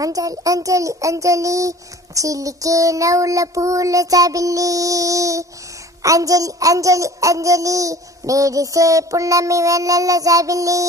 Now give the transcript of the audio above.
అంజలి అంజలి అంజలి చిలికే నవ్వుల పూల జాబిల్లి అంజలి అంజలి అంజలి మెరిసే పున్నమి వెన్నెల జాబిల్లి